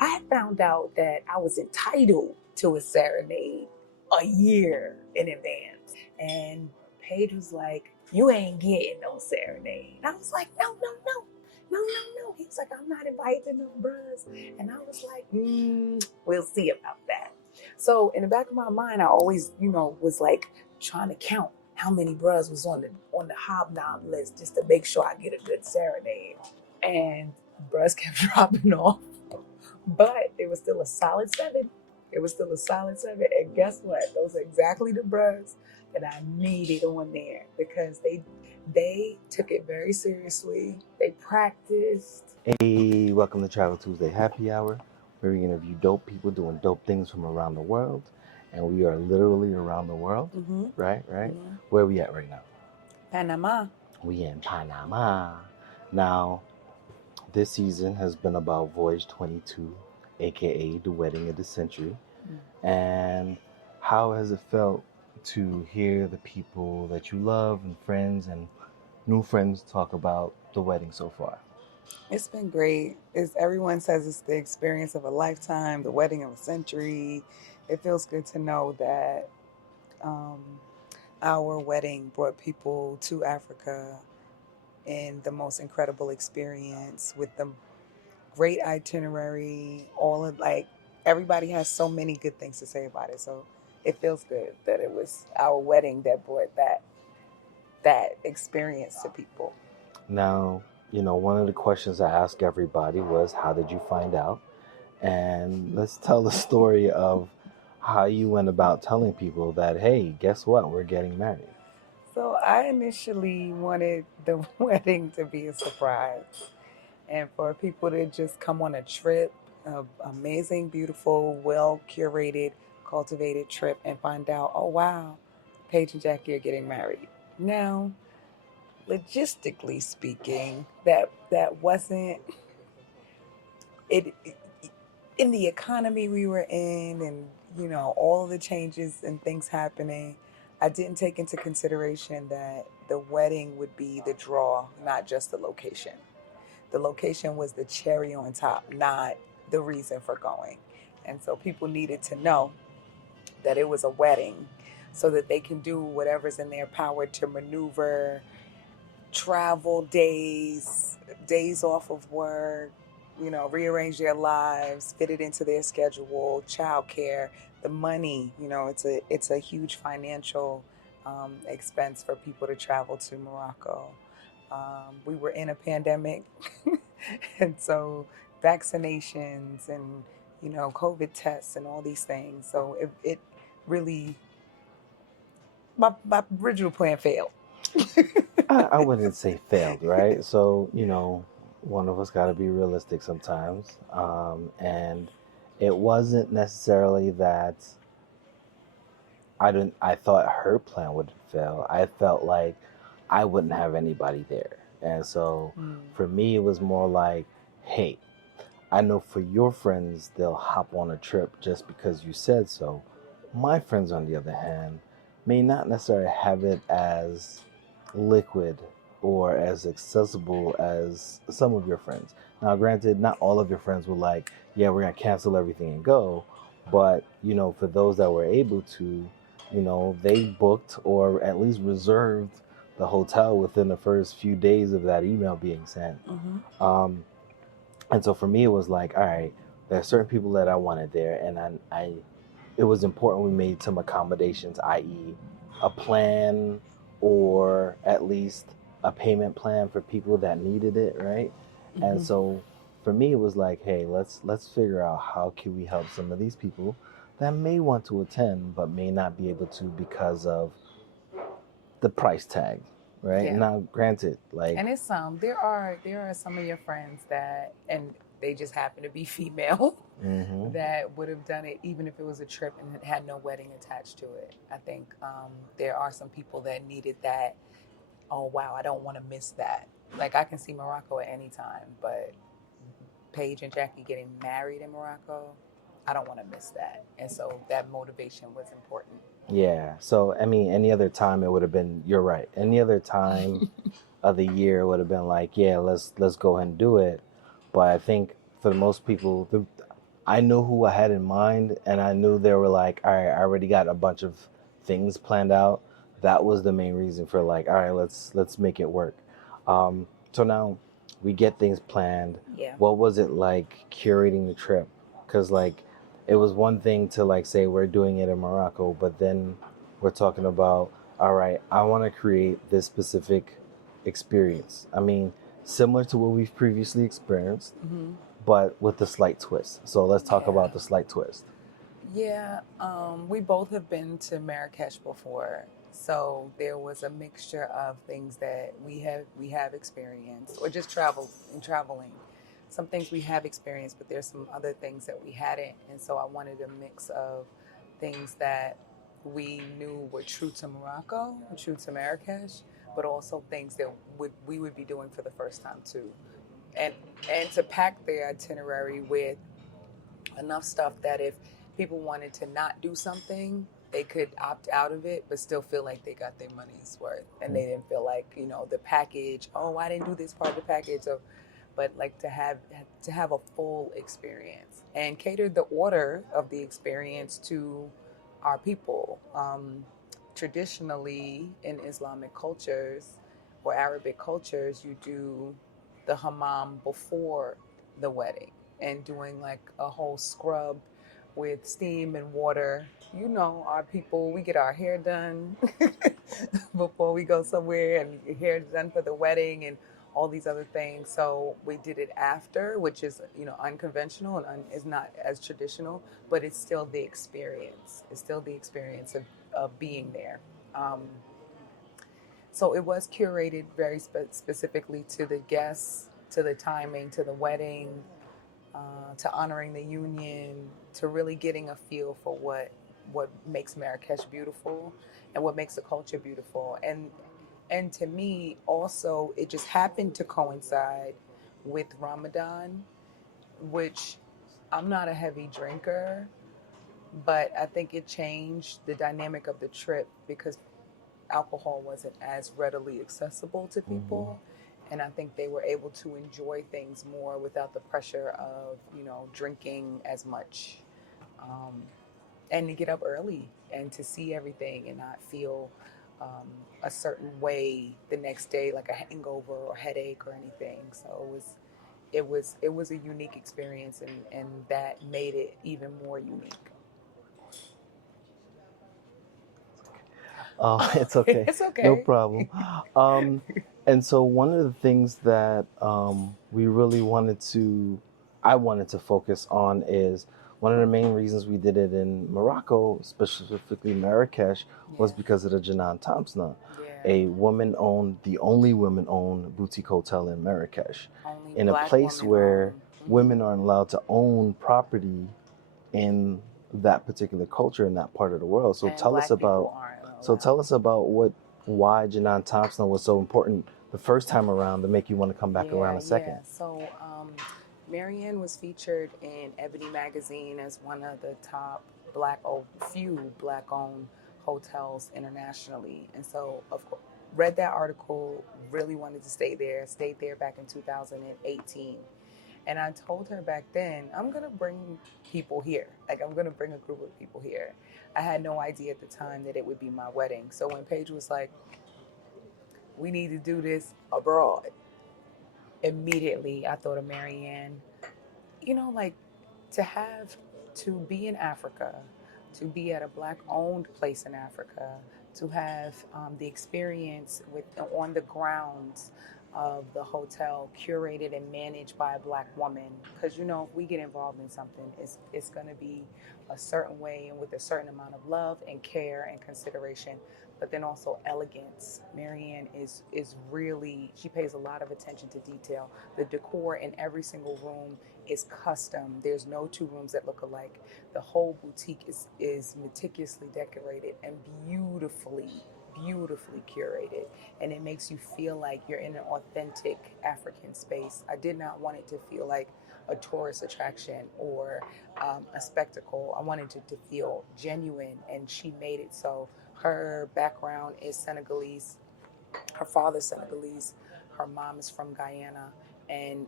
I had found out that I was entitled to a serenade a year in advance. And Paige was like, "You ain't getting no serenade." And I was like, "No, no, no. No, no, no." He was like, "I'm not inviting no bruhs." And I was like, we'll see about that. So in the back of my mind, I always, was like trying to count how many bruhs was on the hobnob list just to make sure I get a good serenade. And bruhs kept dropping off, but it was still a solid seven. It was still a solid seven. And guess what? Those are exactly the bruhs that I needed on there because they took it very seriously. They practiced. Hey, welcome to Travel Tuesday Happy Hour, where we interview dope people doing dope things from around the world. And we are literally around the world, right? Mm-hmm. Where are we at right now? Panama. We in Panama. Now, this season has been about Voyage 22, aka the wedding of the century. And how has it felt to hear the people that you love and friends and new friends talk about the wedding so far? It's been great. Everyone says it's the experience of a lifetime, the wedding of a century. It feels good to know that um, our wedding brought people to Africa in the most incredible experience with the great itinerary. Everybody has so many good things to say about it. So it feels good that it was our wedding that brought that experience to people. Now, one of the questions I asked everybody was, how did you find out? And let's tell the story of how you went about telling people that, hey, guess what? We're getting married. So I initially wanted the wedding to be a surprise and for people to just come on a trip, an amazing, beautiful, well curated, cultivated trip and find out, oh wow, Paige and Jackie are getting married. Now, logistically speaking, that wasn't it in the economy we were in, and all of the changes and things happening. I didn't take into consideration that the wedding would be the draw, not just the location. The location was the cherry on top, not the reason for going. And so people needed to know that it was a wedding so that they can do whatever's in their power to maneuver travel days off of work, rearrange their lives, fit it into their schedule, childcare, the money. It's a huge financial expense for people to travel to Morocco. We were in a pandemic, and so vaccinations and COVID tests and all these things. So it really my original plan failed. I wouldn't say failed, right? So, one of us got to be realistic sometimes. And it wasn't necessarily that I thought her plan would fail. I felt like I wouldn't have anybody there. And so for me, it was more like, hey, I know for your friends, they'll hop on a trip just because you said so. My friends, on the other hand, may not necessarily have it as liquid or as accessible as some of your friends. Now, granted, not all of your friends were like, yeah, we're going to cancel everything and go. But, for those that were able to, they booked or at least reserved the hotel within the first few days of that email being sent. And so for me, it was like, all right, there are certain people that I wanted there, and it was important we made some accommodations, i.e., a plan or at least a payment plan for people that needed it, right? And so for me, it was like, hey, let's figure out how can we help some of these people that may want to attend but may not be able to because of the price tag, right? Yeah. Now, granted, And it's there are some of your friends that, and they just happen to be female, that would have done it even if it was a trip and it had no wedding attached to it. I think there are some people that needed that. Oh wow, I don't want to miss that. Like I can see Morocco at any time, but Paige and Jackie getting married in Morocco, I don't want to miss that. And so that motivation was important. Yeah. So I mean, any other time it would have been. You're right. Any other time of the year would have been like, yeah, let's go ahead and do it. But I think for most people, I knew who I had in mind, and I knew they were like, all right, I already got a bunch of things planned out. That was the main reason for like, all right, let's make it work. So now we get things planned. Yeah. What was it like curating the trip? Because like, it was one thing to like say we're doing it in Morocco, but then we're talking about, all right, I want to create this specific experience. I mean, similar to what we've previously experienced, Hmm. but with the slight twist. So let's talk Yeah. about the slight twist. Yeah, we both have been to Marrakesh before, so there was a mixture of things that we have experienced, or just traveling. Some things we have experienced, but there's some other things that we hadn't, and so I wanted a mix of things that we knew were true to Morocco, true to Marrakesh, but also things that we would be doing for the first time too, and and to pack the itinerary with enough stuff that if people wanted to not do something, they could opt out of it, but still feel like they got their money's worth, and they didn't feel like the package. Oh, I didn't do this part of the package, so, but like to have a full experience and cater the order of the experience to our people. Traditionally, in Islamic cultures or Arabic cultures, you do the hammam before the wedding and doing like a whole scrub with steam and water. Our people, we get our hair done before we go somewhere, and hair done for the wedding and all these other things. So we did it after, which is, unconventional and is not as traditional, but it's still the experience. It's still the experience of being there. Um, so it was curated very specifically to the guests, to the timing, to the wedding, to honoring the union, to really getting a feel for what makes Marrakesh beautiful and what makes the culture beautiful. And to me, also, it just happened to coincide with Ramadan, which I'm not a heavy drinker, but I think it changed the dynamic of the trip because alcohol wasn't as readily accessible to Mm-hmm. people. And I think they were able to enjoy things more without the pressure of, drinking as much. Um, and to get up early and to see everything and not feel a certain way the next day, like a hangover or headache or anything. So it was a unique experience, and that made it even more unique. It's okay, It's no okay. problem. Um, and so one of the things that we really I wanted to focus on is one of the main reasons we did it in Morocco, specifically Marrakesh, was Yeah. because of the Janan Thompson, Yeah. a the only women-owned boutique hotel in Marrakesh, Only in a black place woman where owned. women aren't allowed to own property in that particular culture in that part of the world. And black people aren't So allowed. tell us about why Janan Thompson was so important the first time around to make you want to come back around Yeah, a yeah. second. So, Marianne was featured in Ebony magazine as one of the top few black-owned hotels internationally, and so of course, read that article. Really wanted to stay there. Stayed there back in 2018, and I told her back then, I'm gonna bring people here. Like I'm gonna bring a group of people here. I had no idea at the time that it would be my wedding. So when Paige was like, "We need to do this abroad," immediately I thought of Marianne. Like to be in Africa, to be at a black owned place in Africa, to have the experience with on the grounds of the hotel curated and managed by a black woman. Because if we get involved in something, it's going to be a certain way and with a certain amount of love and care and consideration, but then also elegance. Marianne is really, she pays a lot of attention to detail. The decor in every single room is custom. There's no two rooms that look alike. The whole boutique is meticulously decorated and beautifully curated, and it makes you feel like you're in an authentic African space. I did not want it to feel like a tourist attraction or a spectacle. I wanted it to feel genuine, and she made it so. Her background is Senegalese, her father's Senegalese, her mom is from Guyana, and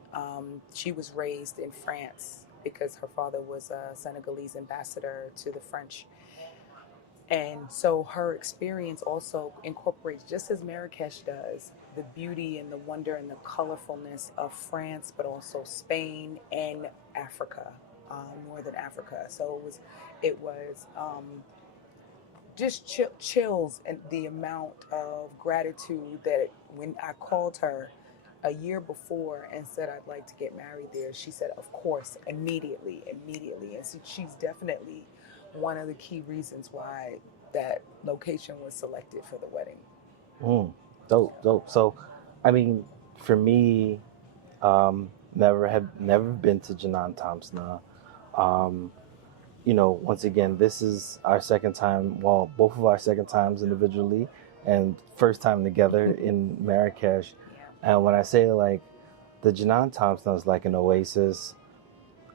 she was raised in France. because her father was a Senegalese ambassador to the French. And so her experience also incorporates, just as Marrakesh does, the beauty and the wonder and the colorfulness of France, but also Spain and Africa, Northern Africa. So it was just chills and the amount of gratitude that when I called her a year before and said I'd like to get married there, she said, of course, immediately. And so she's definitely one of the key reasons why that location was selected for the wedding. Mm, dope. So, I mean, for me, never been to Janan Thompson. Um, once again, this is our second time. Well, both of our second times individually, and first time together in Marrakesh. Yeah. And when I say like the Janan Thompson is like an oasis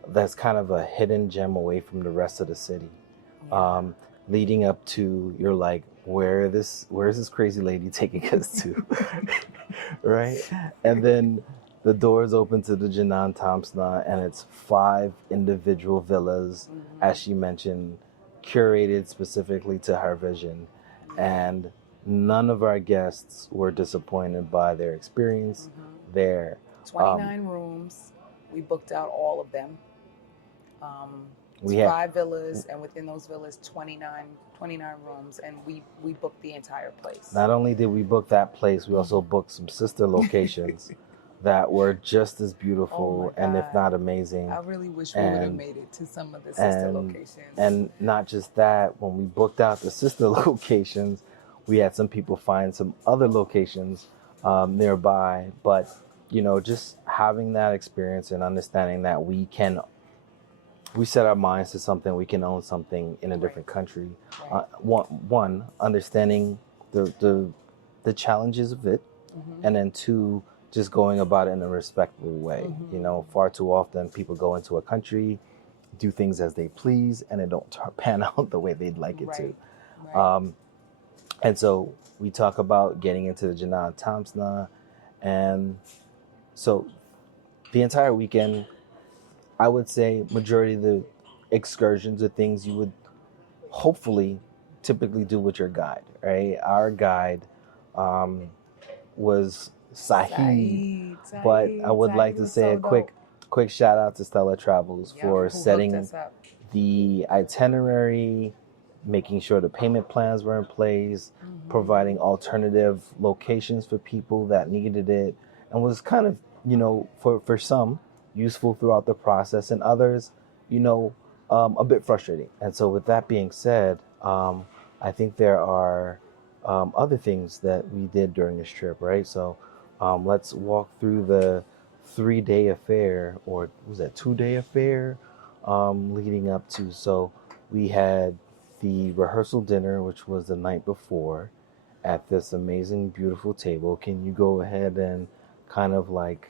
that's kind of a hidden gem away from the rest of the city. Yeah. Leading up to you're like, where's this crazy lady taking us to? Right? And then the doors open to the Janan Thompson and it's 5 individual villas, as she mentioned, curated specifically to her vision. And none of our guests were disappointed by their experience there. 29 rooms. We booked out all of them. We had 5 villas, and within those villas, 29 rooms, and we booked the entire place. Not only did we book that place, we also booked some sister locations that were just as beautiful Oh my and if God. not amazing. I really wish we would have And made it to some of the sister locations. and not just that, when we booked out the sister locations, we had some people find some other locations nearby. But just having that experience and understanding that we set our minds to something, we can own something in a different country. Right. One, understanding the challenges of it, and then 2, just going about it in a respectful way. Far too often people go into a country, do things as they please, and it don't pan out the way they'd like it to. Right. And so we talk about getting into the Janan Thompson, and so the entire weekend, I would say majority of the excursions are things you would hopefully typically do with your guide, right? Our guide was Saeed, but I would like to say a quick shout out to Stella Travels for setting the itinerary, making sure the payment plans were in place, providing alternative locations for people that needed it, and was kind of, for some, useful throughout the process, and others, a bit frustrating. And so with that being said, I think there are other things that we did during this trip, right? So let's walk through the 3-day affair, or was that 2-day affair, leading up to. So we had the rehearsal dinner, which was the night before, at this amazing, beautiful table. Can you go ahead and kind of like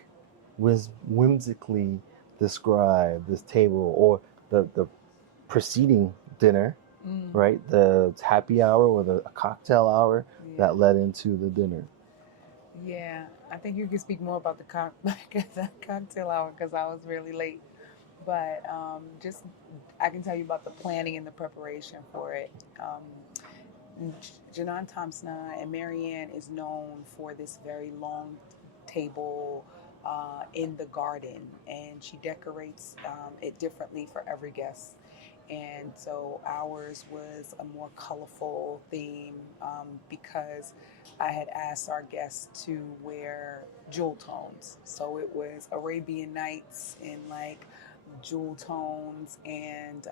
whimsically describe this table, or the preceding dinner, right? The happy hour or the cocktail hour that led into the dinner. Yeah, I think you can speak more about the cocktail hour because I was really late. But just I can tell you about the planning and the preparation for it. Janan Thompson and Marianne is known for this very long table in the garden, and she decorates it differently for every guest. And so ours was a more colorful theme because I had asked our guests to wear jewel tones. So it was Arabian Nights in like jewel tones and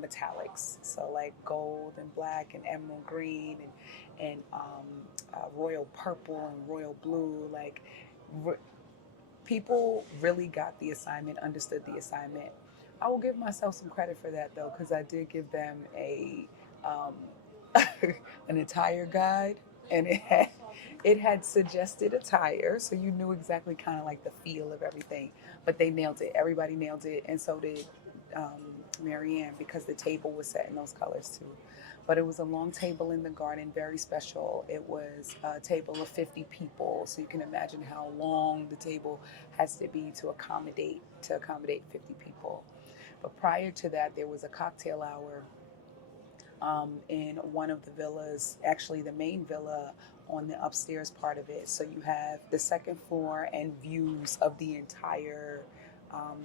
metallics. So like gold and black and emerald green and royal purple and royal blue. Like people really got the assignment, understood the assignment. I will give myself some credit for that though, because I did give them a um, an attire guide, and it had suggested attire, so you knew exactly kind of like the feel of everything. But they nailed it. Everybody nailed it, and so did to Marianne because the table was set in those colors too. But it was a long table in the garden, very special. It was a table of 50 people, so you can imagine how long the table has to be to accommodate 50 people. But prior to that, there was a cocktail hour in one of the villas, actually the main villa on the upstairs part of it. So you have the second floor and views of the entire um,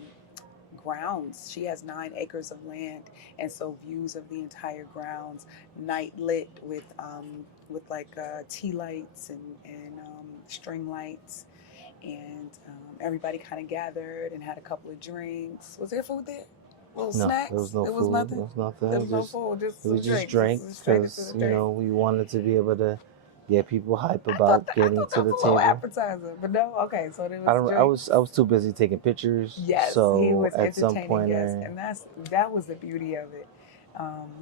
grounds. She has 9 acres of land, and so views of the entire grounds, night lit with like tea lights and string lights, and everybody kind of gathered and had a couple of drinks. Was there food there? Little No, there was snacks? no There was food. There nothing. was nothing. There was no food. Just It was some just drinks. This is drinks straight into because the drink. we wanted to be able to get people hype I thought about that, I getting thought to that the was a little table. appetizer, but no. Okay, so there I was don't. drinks. I was too busy taking pictures. Yes, he So was at some entertaining point, guests, and that was the beauty of it.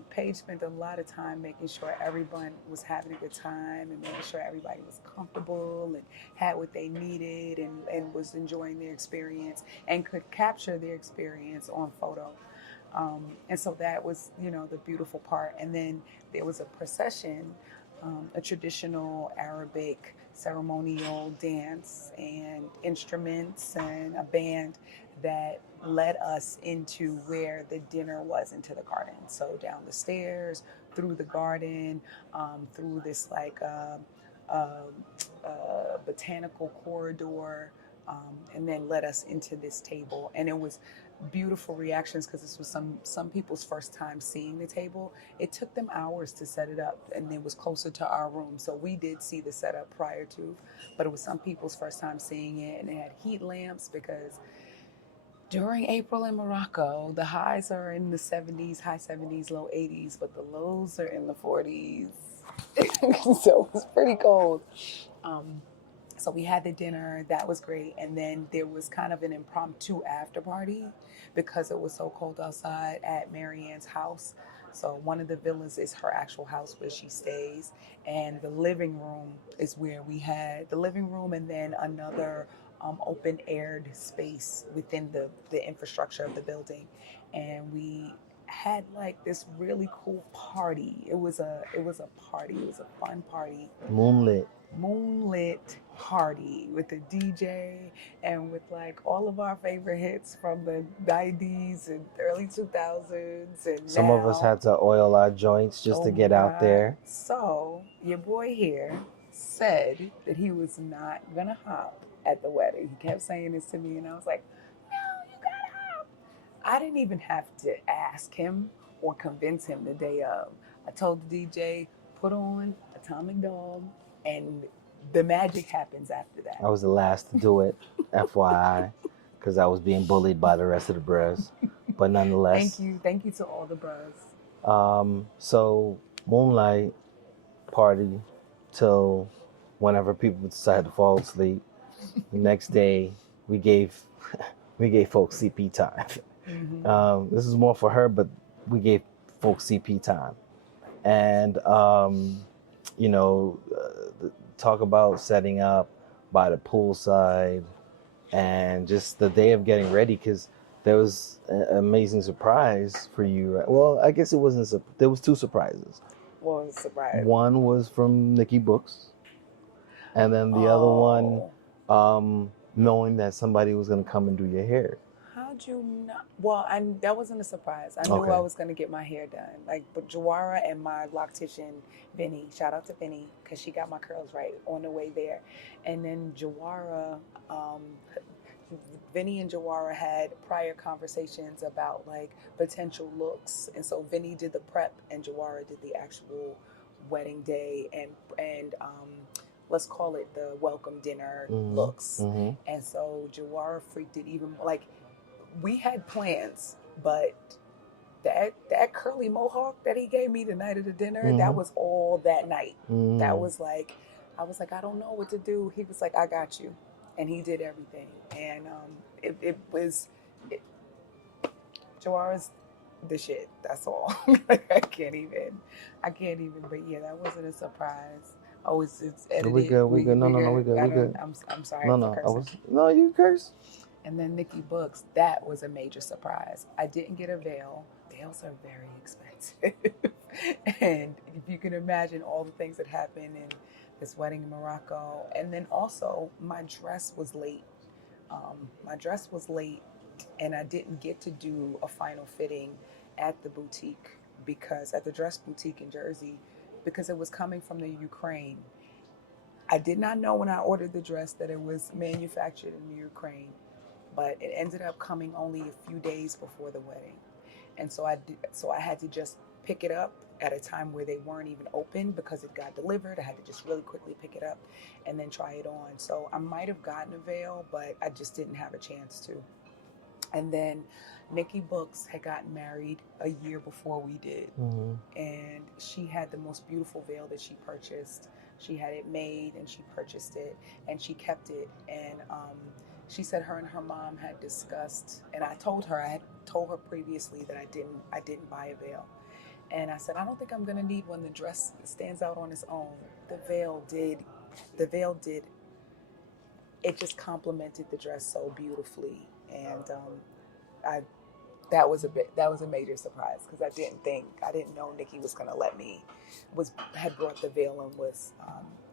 Paige spent a lot of time making sure everyone was having a good time and making sure everybody was comfortable and had what they needed and was enjoying their experience and could capture their experience on photo. And so that was, the beautiful part. And then there was a procession, a traditional Arabic ceremonial dance and instruments and a band that led us into where the dinner was, into the garden. So down the stairs, through the garden, through this like botanical corridor, and then led us into this table. And it was beautiful reactions because this was some people's first time seeing the table. It took them hours to set it up, and it was closer to our room, so we did see the setup prior to, but it was some people's first time seeing it. And it had heat lamps because during April in Morocco, the highs are in the 70s, high 70s, low 80s, but the lows are in the 40s. So it was pretty cold. Um, so we had the dinner, that was great. And then there was kind of an impromptu after party because it was so cold outside at Marianne's house. So one of the villas is her actual house where she stays, and the living room is where we had the living room, and then another open aired space within the infrastructure of the building. And we had like this really cool party. It was a party. It was a fun party, moonlit. moonlit party with a DJ and with like all of our favorite hits from the 90s and early 2000s and Some of us now. had to oil our joints just Oh to my get out God. there. So, your boy here said that he was not gonna hop at the wedding. He kept saying this to me, and I was like, no, you gotta hop. I didn't even have to ask him or convince him the day of. I told the DJ, put on Atomic Dog, and the magic happens after that. I was the last to do it, FYI, because I was being bullied by the rest of the bros. But Thank nonetheless, you. Thank you to all the bros. so moonlight party till whenever people decided to fall asleep. The next day, we gave we gave folks CP time. This is more for her, but we gave folks CP time, and you know, talk about setting up by the poolside, and just the day of getting ready because there was an amazing surprise for you. Well, I guess it wasn't. There was two surprises. What was a surprise? One was from Nikki Books, and then the other one, knowing that somebody was going to come and do your hair. How'd you not? Well, that wasn't a surprise. I knew Okay. I was going to get my hair done. Like, but Jawara and my loctician, Vinny, shout out to Vinny, because she got my curls right on the way there. And then Jawara, Vinny and Jawara had prior conversations about like potential looks. And so Vinny did the prep and Jawara did the actual wedding day and let's call it the welcome dinner looks. And so Jawara freaked it even like we had plans, but that curly mohawk that he gave me the night of the dinner, that was all that night. That was like, I was like, I don't know what to do. He was like, I got you, and he did everything. And it was Jawara's the shit. That's all. I can't even. But yeah, that wasn't a surprise. Oh, it's edited. We good. No, we good. I'm sorry No, for no, cursing. no, you curse. And then Nikki Books, that was a major surprise. I didn't get a veil. Veils are very expensive. And if you can imagine all the things that happened in this wedding in Morocco. And then also, my dress was late. My dress was late, and I didn't get to do a final fitting at the boutique because at the dress boutique in Jersey, because it was coming from the Ukraine. I did not know when I ordered the dress that it was manufactured in the Ukraine, but it ended up coming only a few days before the wedding, and so I had to just pick it up at a time where they weren't even open because it got delivered. I had to just really quickly pick it up and then try it on. So I might have gotten a veil, but I just didn't have a chance to. And then Nikki Books had gotten married a year before we did. Mm-hmm. And she had the most beautiful veil that she purchased. She had it made and she purchased it and she kept it. And she said her and her mom had discussed, and I had told her previously that I didn't buy a veil. And I said, I don't think I'm gonna need one. The dress stands out on its own. The veil did, it just complemented the dress so beautifully. And I that was a major surprise because I didn't know Nikki was gonna let me had brought the veil and was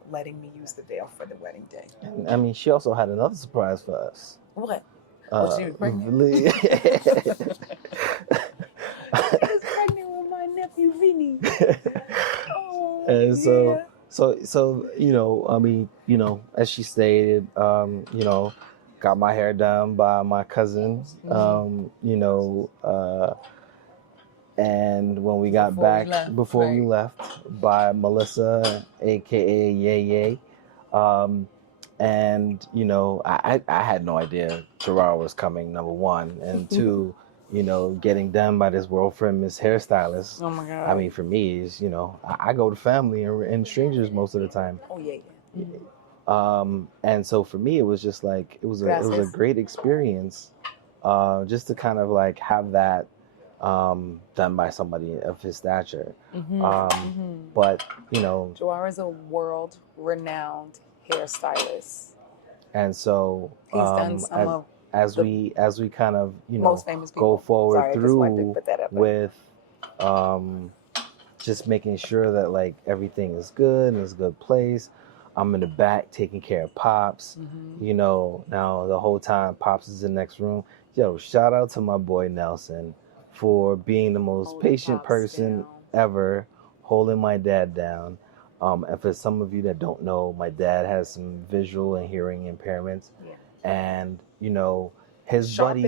letting me use the veil for the wedding day. And I mean, she also had another surprise for us. What? Was she pregnant? She was pregnant with my nephew Vinny. Oh, and yeah. so I mean, as she stated, got my hair done by my cousin, and when we got back before we left by Melissa, aka Yay Yay. And I had no idea Gerard was coming, number one, and two, getting done by this world famous hairstylist. Oh my God. I mean, for me, is I go to family and strangers most of the time. Oh yeah. And so for me, it was just like it was a great experience, just to kind of like have that done by somebody of his stature. But Joar is a world-renowned hairstylist, and so he's done some of as we kind of most famous people. go forward Sorry, through with just making sure that like everything is good and it's a good place. I'm in the back taking care of Pops. Now the whole time Pops is in the next room. Yo, shout out to my boy Nelson for being the most patient person ever, holding my dad down. And for some of you that don't know, my dad has some visual and hearing impairments. Yeah. And, his buddy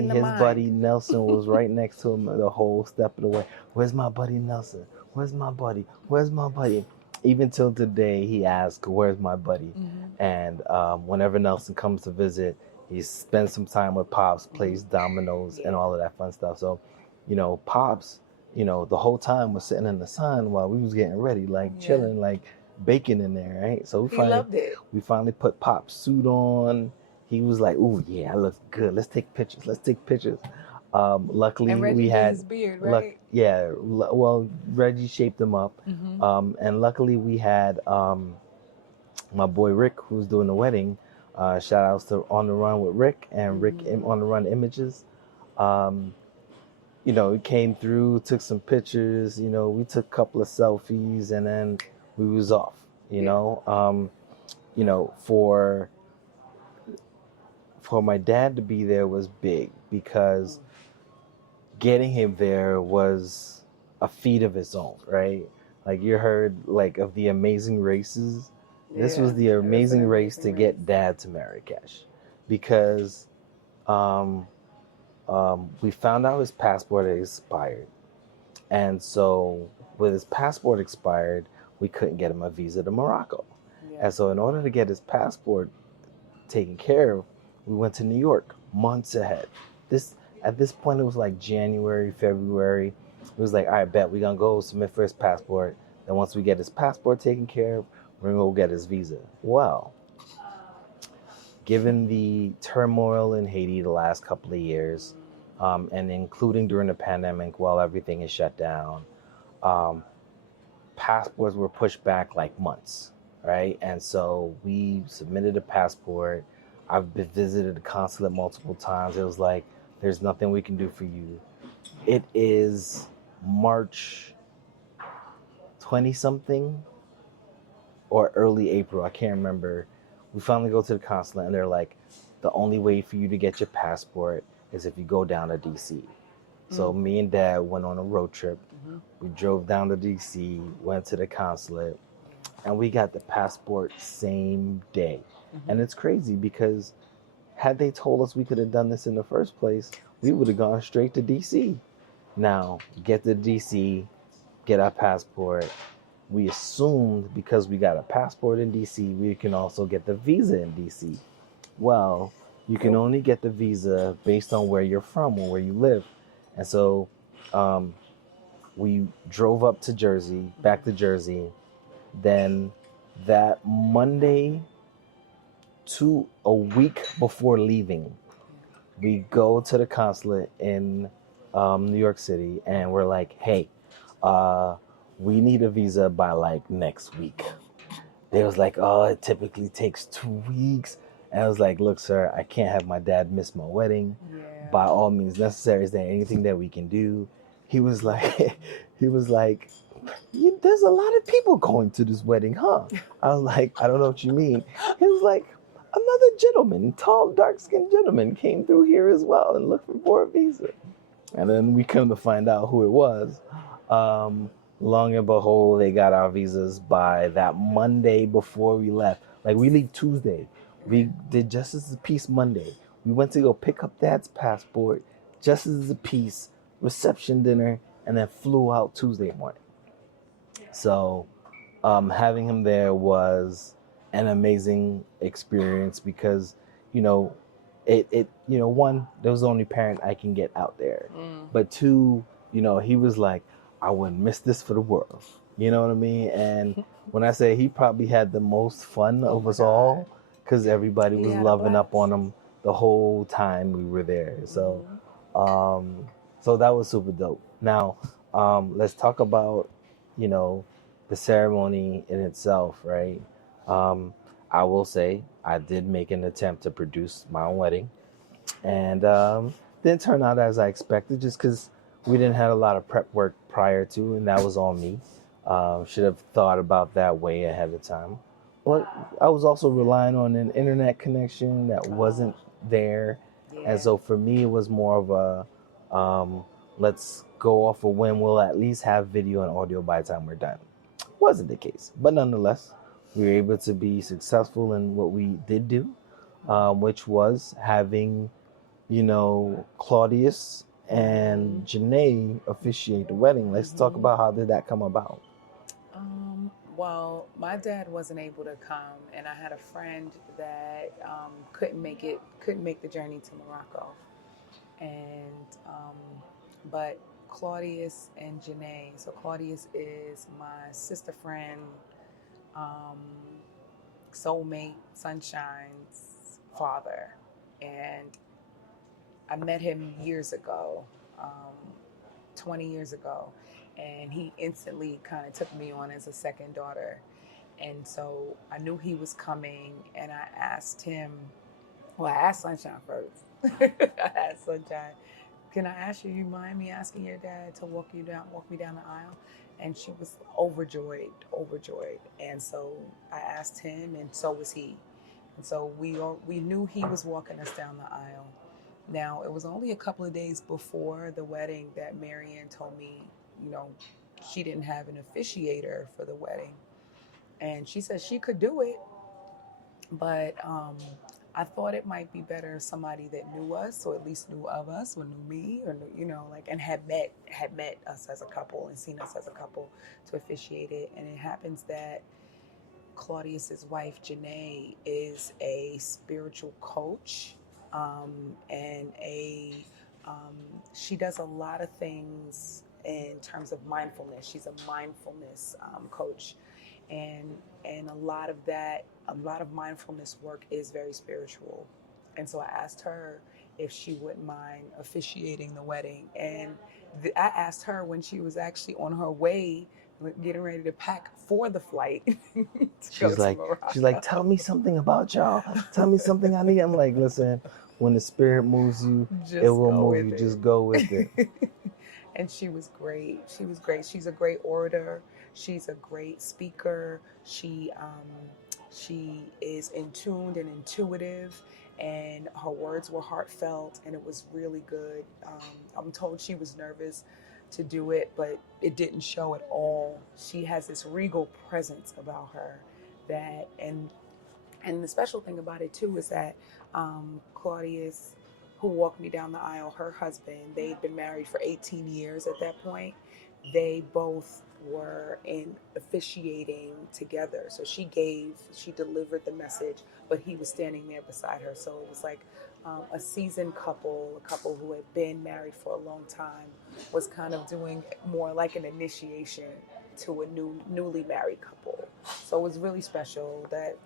Nelson was right next to him the whole step of the way. Where's my buddy Nelson? Where's my buddy? Where's my buddy? Even till today, he asks, where's my buddy? And whenever Nelson comes to visit, he spends some time with Pops, plays dominoes and all of that fun stuff. So, Pops, the whole time was sitting in the sun while we was getting ready, like chilling, like baking in there, right? So we finally put Pop's suit on. He was like, "Ooh, yeah, I look good. Let's take pictures. Luckily, and Reggie we had his beard, right? Well, Reggie shaped him up, and luckily we had my boy Rick, who's doing the wedding. Shout outs to On the Run with Rick and Rick On the Run Images. He came through, took some pictures. We took a couple of selfies, and then we was off. For my dad to be there was big because getting him there was a feat of its own, right? Like you heard like of the Amazing Races. This was the amazing race to get Dad to Marrakesh because we found out his passport had expired. And so with his passport expired, we couldn't get him a visa to Morocco. Yeah. And so in order to get his passport taken care of, we went to New York months ahead. At this point, it was like January, February. It was like, all right, bet we're going to go submit for his passport. Then once we get his passport taken care of, we're going to go get his visa. Well, given the turmoil in Haiti the last couple of years, and including during the pandemic while everything is shut down, passports were pushed back like months, right? And so we submitted a passport. I've been visited the consulate multiple times. It was like, there's nothing we can do for you. It is March 20 something or early April. I can't remember. We finally go to the consulate and they're like, the only way for you to get your passport is if you go down to DC. So me and Dad went on a road trip. We drove down to DC, went to the consulate, and we got the passport same day. And it's crazy because had they told us we could have done this in the first place, we would have gone straight to DC. Now, get to DC, get our passport. We assumed because we got a passport in DC, we can also get the visa in DC. Well, you can only get the visa based on where you're from or where you live. And so um, we drove up to Jersey, back to Jersey. Then that Monday to a week before leaving, we go to the consulate in New York City and we're like, hey, we need a visa by like next week. They was like, oh, it typically takes 2 weeks. And I was like, look, sir, I can't have my dad miss my wedding. Yeah. By all means necessary, is there anything that we can do? He was like, he was like, there's a lot of people going to this wedding, huh? I was like, I don't know what you mean. He was like, another gentleman, tall, dark-skinned gentleman, came through here as well and looking for a visa. And then we come to find out who it was. Long and behold, they got our visas by that Monday before we left. Like, we leave Tuesday. We did Justice of the Peace Monday. We went to go pick up Dad's passport, Justice of the Peace, reception dinner, and then flew out Tuesday morning. So having him there was an amazing experience because, one, there was the only parent I can get out there. But two, he was like, I wouldn't miss this for the world. You know what I mean? And when I say he probably had the most fun of us all because everybody was loving up on him the whole time we were there. So, so that was super dope. Now, let's talk about, the ceremony in itself, right? I will say I did make an attempt to produce my own wedding, and didn't turn out as I expected, just because we didn't have a lot of prep work prior to, and that was on me. Should have thought about that way ahead of time, but I was also relying on an internet connection that wasn't there, and so for me it was more of a let's go off of when we'll at least have video and audio by the time we're done. Wasn't the case, but nonetheless, we were able to be successful in what we did do, which was having, Claudius and Janae officiate the wedding. Let's talk about how did that come about. Well, my dad wasn't able to come, and I had a friend that couldn't make the journey to Morocco, and but Claudius and Janae. So Claudius is my sister friend, um, soulmate, Sunshine's father, and I met him years ago, 20 years ago, and he instantly kind of took me on as a second daughter. And so I knew he was coming, and I asked him, well, I asked Sunshine first. I asked Sunshine, can I ask you, you mind me asking your dad to walk me down the aisle? And she was overjoyed. And so I asked him, and so was he. And so we knew he was walking us down the aisle. Now, it was only a couple of days before the wedding that Marianne told me, she didn't have an officiator for the wedding. And she said she could do it, but I thought it might be better somebody that knew us, or at least knew of us, or knew me, or and had met us as a couple and seen us as a couple to officiate it. And it happens that Claudius's wife Janae is a spiritual coach, and she does a lot of things in terms of mindfulness. She's a mindfulness coach, and a lot of mindfulness work is very spiritual. And so I asked her if she wouldn't mind officiating the wedding, and I asked her when she was actually on her way getting ready to pack for the flight to go She's to like, Morocco. tell me something about y'all. Tell me something I need. I'm like, listen, when the spirit moves you, it Just will go move you. with Just go with it. it. And she was great. She was great. She's a great orator. She's a great speaker. She is in tuned and intuitive, and her words were heartfelt, and it was really good. I'm told she was nervous to do it, but it didn't show at all. She has this regal presence about her that, and the special thing about it too is that Claudius, who walked me down the aisle, her husband, they'd been married for 18 years at that point. They both were in officiating together. So she delivered the message, but he was standing there beside her. So it was like a seasoned couple, a couple who had been married for a long time, was kind of doing more like an initiation to a newly married couple. So it was really special. That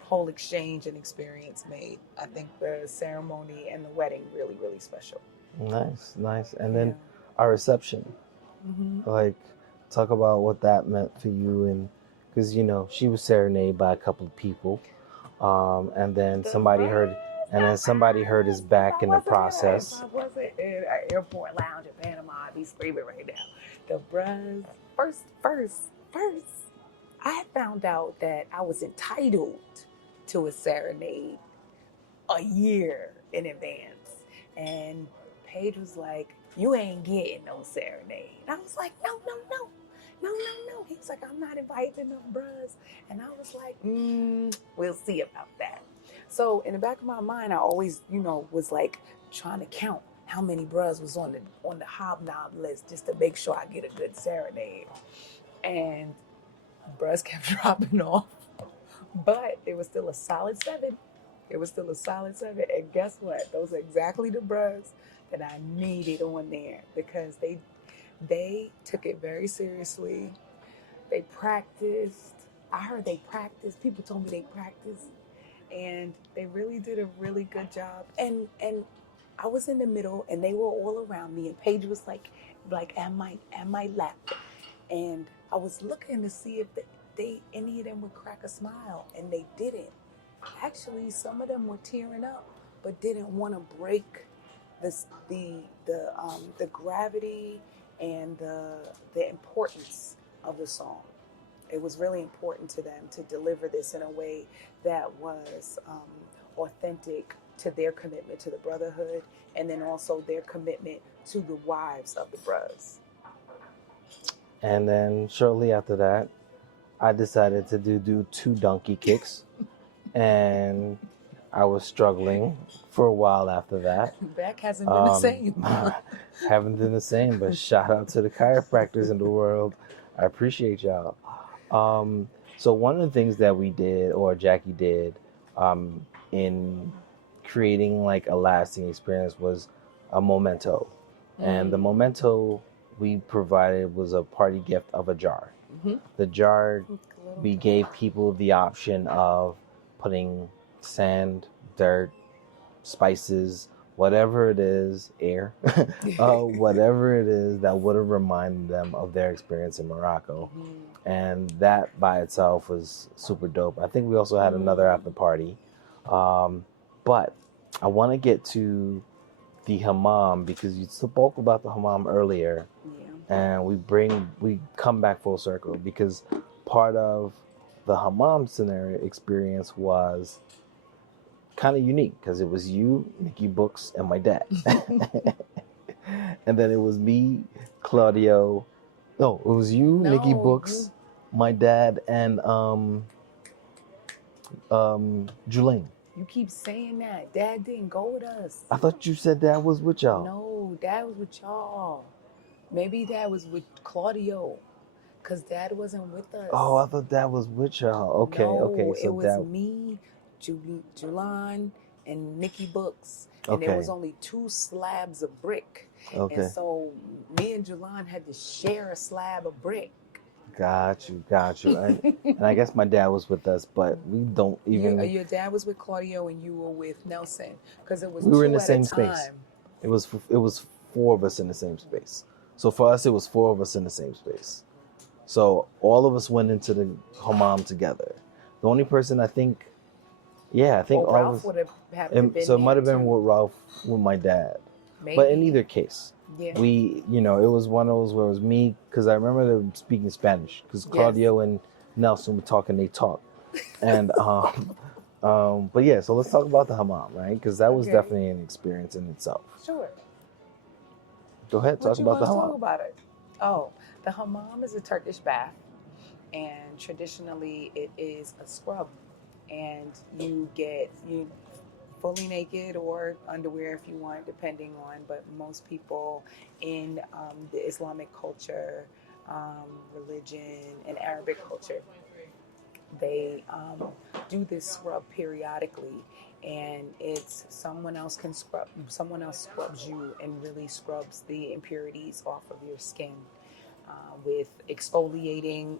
whole exchange and experience made, I think, the ceremony and the wedding really, really special. Nice, nice. And Yeah. then our reception. Mm-hmm. Like, talk about what that meant for you. And because, she was serenaded by a couple of people. And then somebody heard his back in the process. If I wasn't in an airport lounge in Panama, I'd be screaming right now. The bros, first, I had found out that I was entitled to a serenade a year in advance. And Paige was like, "You ain't getting no serenade." And I was like, "No, no, no. No, no, no." He was like, "I'm not inviting enough bros." And I was like, we'll see about that. So in the back of my mind, I always, was like trying to count how many bros was on the hobnob list just to make sure I get a good serenade. And bros kept dropping off. But it was still a solid seven. It was still a solid seven. And guess what? Those are exactly the bros that I needed on there because they took it very seriously. They practiced. I heard they practiced. People told me they practiced. And they really did a really good job. And I was in the middle and they were all around me and Paige was like at my lap. And I was looking to see if they any of them would crack a smile, and they didn't. Actually, some of them were tearing up, but didn't want to break this the gravity and the importance of the song. It was really important to them to deliver this in a way that was authentic to their commitment to the brotherhood, and then also their commitment to the wives of the bros. And then shortly after that, I decided to do two donkey kicks. And I was struggling for a while after that. Back hasn't been the same. Haven't been the same, but shout out to the chiropractors in the world. I appreciate y'all. So one of the things that we did, or Jackie did, in creating like a lasting experience was a memento. And the memento we provided was a party gift of a jar. Mm-hmm. The jar, we gave people the option of putting sand, dirt, spices, whatever it is, air, whatever it is that would have reminded them of their experience in Morocco. Mm-hmm. And that by itself was super dope. I think we also had another after party. But I want to get to the hammam because you spoke about the hammam earlier. Yeah. And we come back full circle because part of the hammam scenario experience was kind of unique because it was you, Nikki Books, and my dad. And then it was me, Claudio. No, it was you, Nikki Books, my dad, and Julaine. You keep saying that. Dad didn't go with us. I thought you said Dad was with y'all. No, Dad was with y'all. Maybe Dad was with Claudio, because Dad wasn't with us. Oh, I thought Dad was with y'all. Okay, no, okay. So it was me, Julan, and Nikki Books. And Okay. there was only 2 slabs of brick. Okay. And so me and Julan had to share a slab of brick. Got you. And I guess my dad was with us, but we don't even. Your dad was with Claudio and you were with Nelson, because it was we were in two the at same a time. space. It was 4 of us in the same space. So for us, it was 4 of us in the same space. So all of us went into the hammam together. The only person I think, yeah, I think Well, all of Ralph us. would have to been So it might there have been too. with Ralph, with my dad. But in Maybe. either case, Yeah. it was one of those where it was me, because I remember them speaking Spanish, because Yes. Claudio and Nelson were talking, they talk. And, but yeah, so let's talk about the hammam, right? Because that was Okay. definitely an experience in itself. Sure. Go ahead, What talk you about the want to hammam. talk about it? Oh, the hammam is a Turkish bath, and traditionally it is a scrub, and you fully naked or underwear if you want, depending on. But most people in the Islamic culture, religion, and Arabic culture, they do this scrub periodically, and it's someone else scrubs you and really scrubs the impurities off of your skin with exfoliating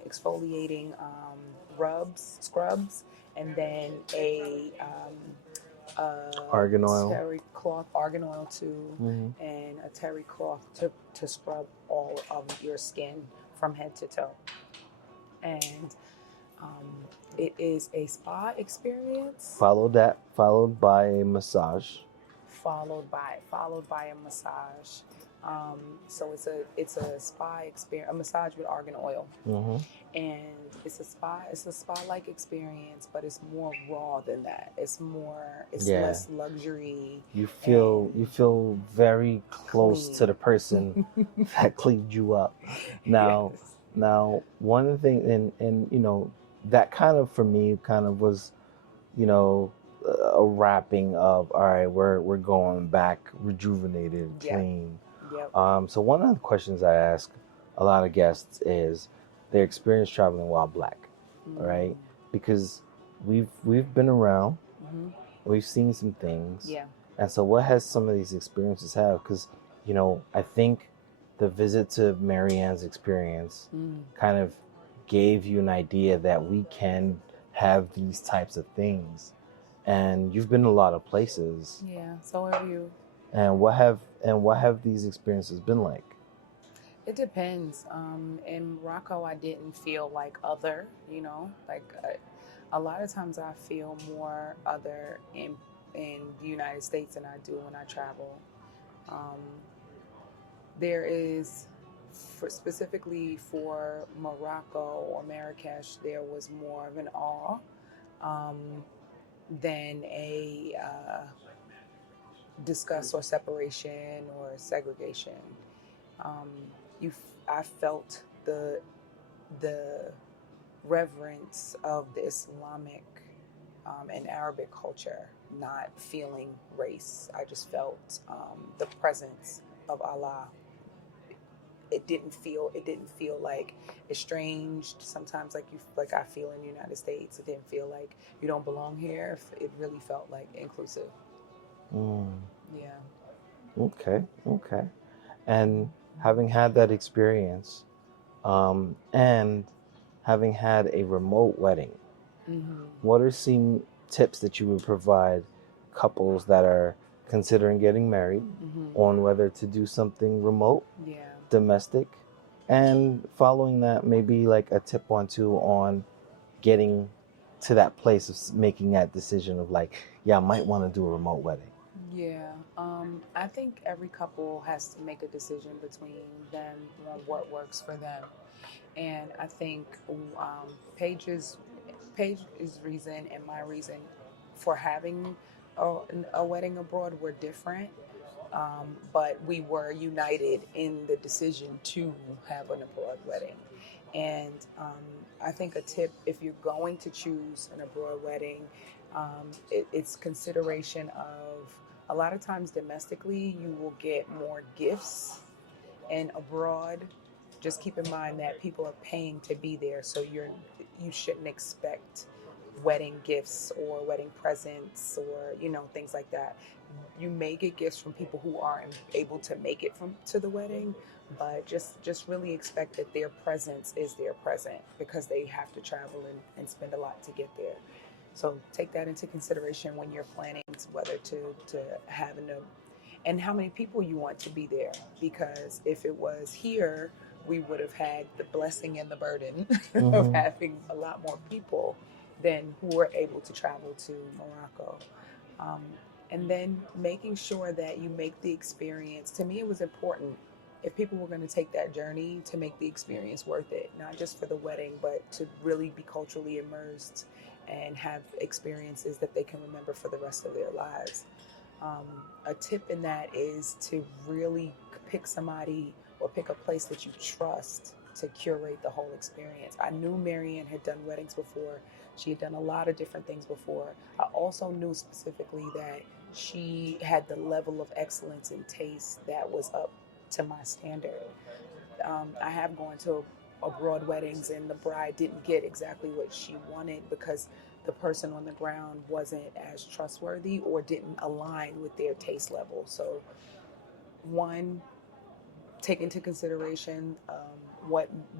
scrubs, and then a Argan oil. terry cloth, argan oil too, Mm-hmm. and a terry cloth to scrub all of your skin from head to toe. And um, it is a spa experience Followed by a massage. followed by a massage. So it's a spa experience, a massage with argan oil, Mm-hmm. and it's a spa like experience, but it's more raw than that. It's Yeah. less luxury You and feel very close to clean. the person that cleaned you up. Now, Yes. one thing, and that kind of for me kind of was, you know, a wrapping of, all right, we're going back rejuvenated, Yep. clean. Yep. So one of the questions I ask a lot of guests is their experience traveling while black, all right? Mm. Because we've been around, Hmm. we've seen some things, Yeah. and so what has some of these experiences have? Because I think the visit to Marianne's experience Mm. kind of gave you an idea that we can have these types of things, and you've been in a lot of places. Yeah. So have you. And what have these experiences been like? It depends. In Morocco, I didn't feel like other, like a lot of times I feel more other in the United States than I do when I travel. Um, there is, specifically for Morocco or Marrakesh, there was more of an awe um, than a disgust or separation or segregation. Um, I felt the reverence of the Islamic and Arabic culture, not feeling race. I just felt the presence of Allah. It didn't feel like estranged. Sometimes like I feel in the United States, it didn't feel like you don't belong here. It really felt like inclusive. Mm, Yeah. okay. And having had that experience, and having had a remote wedding, Mm-hmm. what are some tips that you would provide couples that are considering getting married Mm-hmm. on whether to do something remote, Yeah. domestic, and following that, maybe like a tip or two on getting to that place of making that decision of like, yeah, I might want to do a remote wedding. Yeah, I think every couple has to make a decision between them on what works for them, and I think Paige's Paige's reason and my reason for having a, a wedding abroad were different, but we were united in the decision to have an abroad wedding. And I think a tip, if you're going to choose an abroad wedding, it's consideration of, a lot of times domestically, you will get more gifts, and abroad, just keep in mind that people are paying to be there, so you shouldn't expect wedding gifts or wedding presents or things like that. You may get gifts from people who aren't able to make it from to the wedding, but just really expect that their presence is their present, because they have to travel and spend a lot to get there. So take that into consideration when you're planning whether to have an, and how many people you want to be there. Because if it was here, we would have had the blessing and the burden of Mm-hmm. having a lot more people than who were able to travel to Morocco. Um, and then making sure that you make the experience. To me, it was important if people were going to take that journey to make the experience worth it, not just for the wedding, but to really be culturally immersed and have experiences that they can remember for the rest of their lives. Um, a tip in that is to really pick somebody or pick a place that you trust to curate the whole experience. I knew Marianne had done weddings before. She had done a lot of different things before. I also knew specifically that she had the level of excellence and taste that was up to my standard. I have gone to abroad weddings and the bride didn't get exactly what she wanted because the person on the ground wasn't as trustworthy or didn't align with their taste level. So, one, take into consideration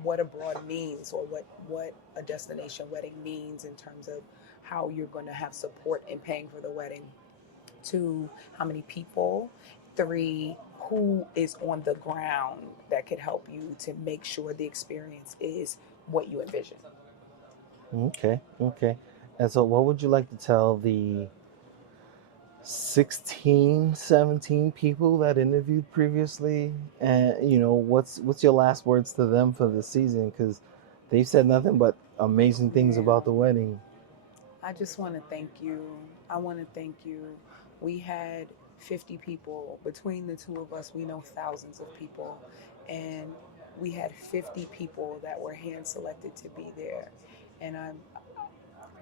what abroad means or what a destination wedding means in terms of how you're going to have support in paying for the wedding. Two, how many people. Three, who is on the ground that could help you to make sure the experience is what you envision. Okay, okay. And so, what would you like to tell the 16, 17 people that interviewed previously? And what's your last words to them for the season? Because they've said nothing but amazing things Yeah. about the wedding. I just want to thank you. I want to thank you. We had 50 people. Between the two of us, we know thousands of people. And we had 50 people that were hand selected to be there. And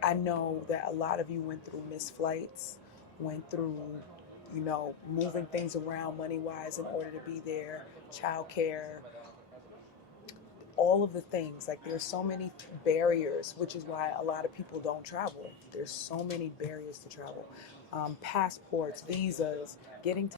I know that a lot of you went through missed flights, went through, moving things around money wise in order to be there, childcare, all of the things. Like there's so many barriers, which is why a lot of people don't travel. There's so many barriers to travel. Passports, visas, getting